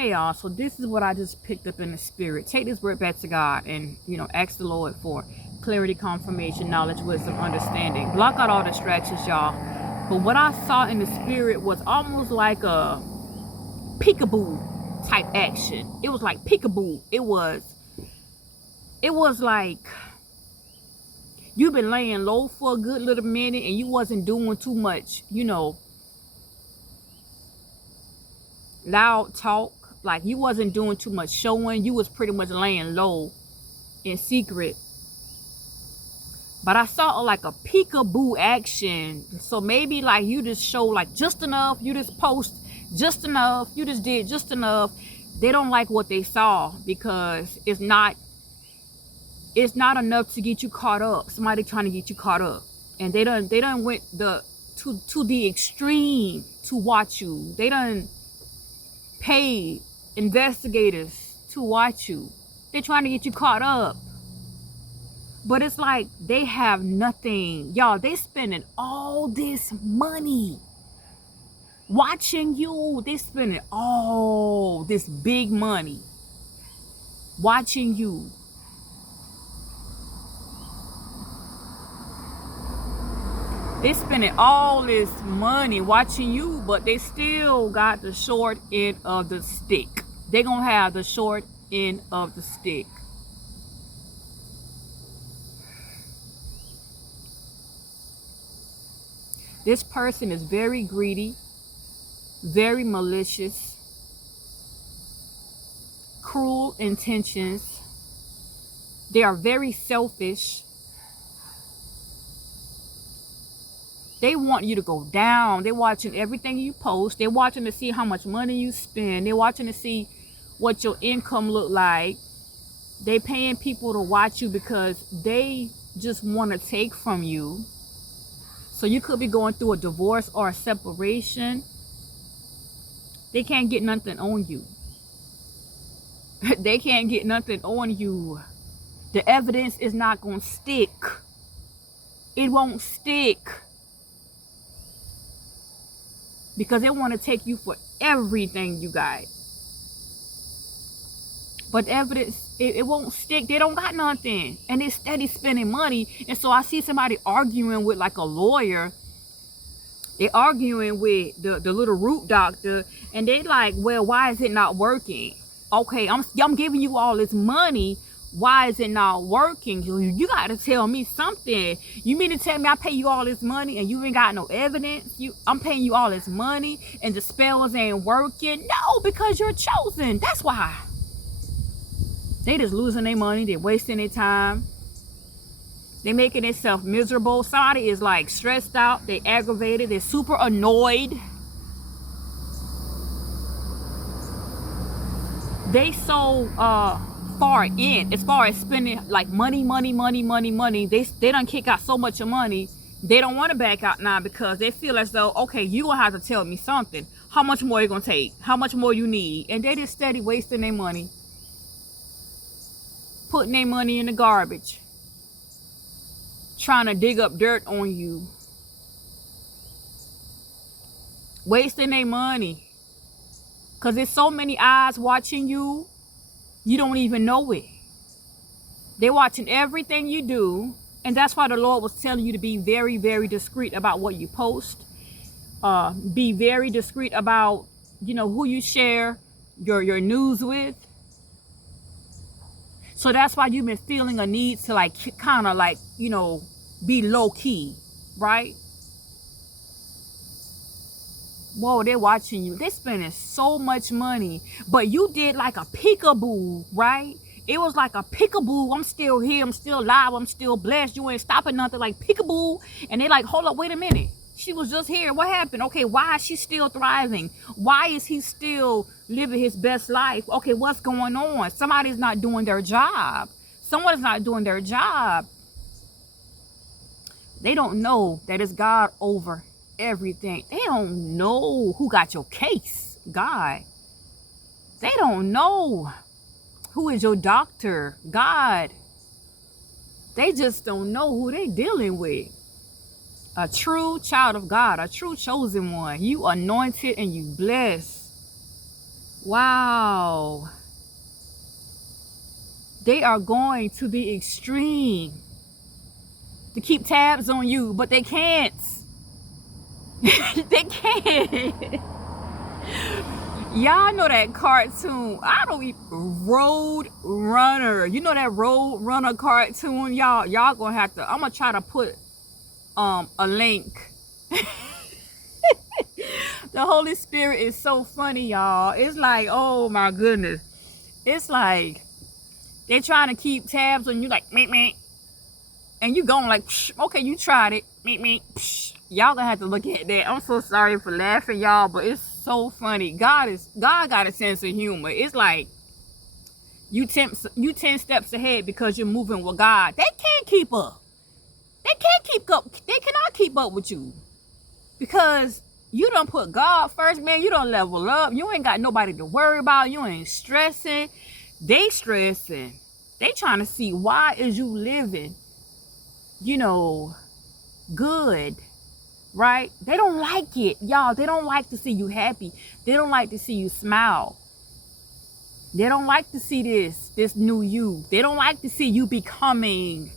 Hey y'all, so this is what I just picked up in the spirit. Take this word back to God and, ask the Lord for clarity, confirmation, knowledge, wisdom, understanding. Block out all distractions, y'all. But what I saw in the spirit was almost like a peekaboo type action. It was like peekaboo. It was like you've been laying low for a good little minute and you wasn't doing too much, loud talk. Like you wasn't doing too much showing. You was pretty much laying low in secret. But I saw like a peekaboo action. So maybe like you just show like just enough. You just post just enough. You just did just enough. They don't like what they saw because it's not enough to get you caught up. Somebody trying to get you caught up. And they done went to the extreme to watch you. They done paid investigators to watch you. They're trying to get you caught up. But it's like they have nothing. Y'all, they spending all this money watching you. They spending all this big money watching you. They spending all this money watching you, but they still got the short end of the stick. They gonna have the short end of the stick. This person is very greedy, very malicious, cruel intentions. They are very selfish. They want you to go down. They're watching everything you post. They're watching to see how much money you spend. They're watching to see what your income look like. They paying people to watch you because they just want to take from you. So you could be going through a divorce or a separation. They can't get nothing on you. They can't get nothing on you. The evidence is not going to stick. It won't stick. Because they want to take you for everything you got. But evidence, it won't stick. They don't got nothing. And they're steady spending money. And so I see somebody arguing with like a lawyer. They're arguing with the little root doctor. And they like, well, why is it not working? Okay, I'm giving you all this money. Why is it not working? You got to tell me something. You mean to tell me I pay you all this money and you ain't got no evidence? I'm paying you all this money and the spells ain't working? No, because you're chosen. That's why. They just losing their money. They're wasting their time. They're making themselves miserable. Somebody is like stressed out. They're aggravated. They're super annoyed. They so far in as far as spending like money. They done kick out so much of money. They don't want to back out now because they feel as though, okay, you gonna have to tell me something. How much more you gonna take? How much more you need? And they just steady wasting their money, putting their money in the garbage, trying to dig up dirt on you, wasting their money because there's so many eyes watching you. You don't even know it. They're watching everything you do. And that's why the Lord was telling you to be very, very discreet about what you post. Be very discreet about, who you share your news with. So that's why you've been feeling a need to like kind of like, be low key, right? Whoa, they're watching you. They're spending so much money. But you did like a peekaboo, right? It was like a peekaboo. I'm still here. I'm still alive. I'm still blessed. You ain't stopping nothing, like peekaboo. And they like, hold up, wait a minute. She was just here. What happened? Okay, why is she still thriving? Why is he still living his best life? Okay, what's going on? Somebody's not doing their job. Someone's not doing their job. They don't know that it's God over everything. They don't know who got your case. God. They don't know who is your doctor. God. They just don't know who they dealing with. A true child of God, a true chosen one. You anointed and you blessed. Wow. They are going to the extreme to keep tabs on you, but they can't. They can't. Y'all know that cartoon. I don't even Roadrunner. You know that Roadrunner cartoon, y'all. Y'all gonna have to. I'm gonna try to put a link. The Holy Spirit is so funny, y'all. It's like, oh my goodness. It's like they're trying to keep tabs on you, like me, and you going like, psh, okay, you tried it, me. Y'all gonna have to look at that. I'm so sorry for laughing, y'all, but it's so funny. God got a sense of humor. It's like you 10 steps ahead because you're moving with God. They can't keep up. They can't keep up. They cannot keep up with you because you done put God first, man. You done level up. You ain't got nobody to worry about. You ain't stressing. They stressing. They trying to see why is you living, you know, good, right? They don't like it, y'all. They don't like to see you happy. They don't like to see you smile. They don't like to see this new you. They don't like to see you becoming.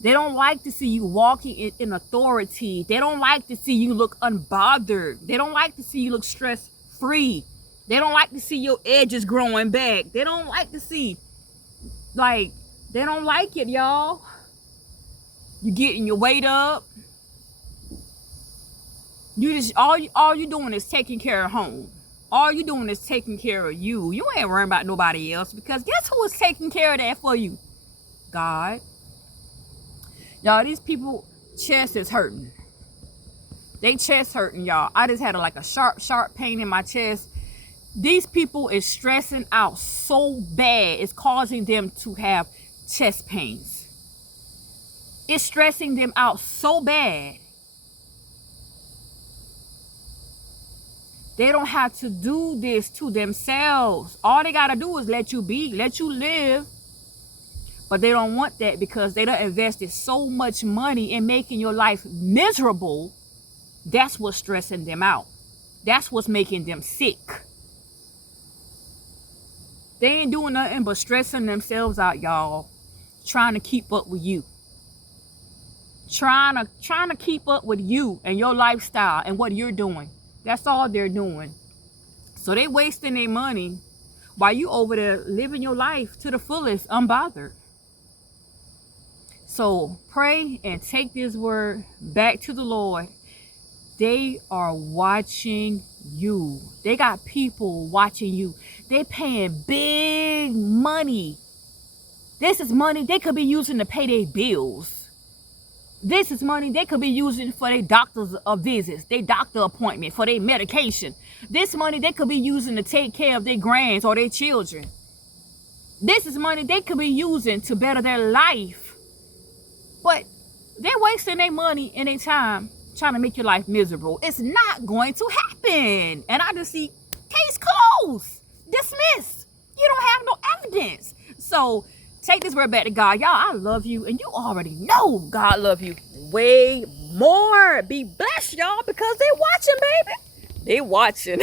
They don't like to see you walking in authority. They don't like to see you look unbothered. They don't like to see you look stress-free. They don't like to see your edges growing back. They don't like to see, like, they don't like it, y'all. You getting your weight up. You just all you doing is taking care of home. All you doing is taking care of you. You ain't worrying about nobody else because guess who is taking care of that for you? God. Y'all, these people chest is hurting. They chest hurting, y'all. I just had a sharp pain in my chest. These people is stressing out so bad. It's causing them to have chest pains. It's stressing them out so bad. They don't have to do this to themselves. All they got to do is let you be, let you live. But they don't want that because they done invested so much money in making your life miserable. That's what's stressing them out. That's what's making them sick. They ain't doing nothing but stressing themselves out, y'all. Trying to keep up with you. Trying to keep up with you and your lifestyle and what you're doing. That's all they're doing. So they wasting their money while you over there living your life to the fullest, unbothered. So pray and take this word back to the Lord. They are watching you. They got people watching you. They paying big money. This is money they could be using to pay their bills. This is money they could be using for their doctor's visits, their doctor appointment, for their medication. This money they could be using to take care of their grands or their children. This is money they could be using to better their life. But they're wasting their money and their time trying to make your life miserable. It's not going to happen. And I just see case closed, dismissed. You don't have no evidence. So take this word back to God. Y'all, I love you. And you already know God love you way more. Be blessed, y'all, because they watching, baby. They watching.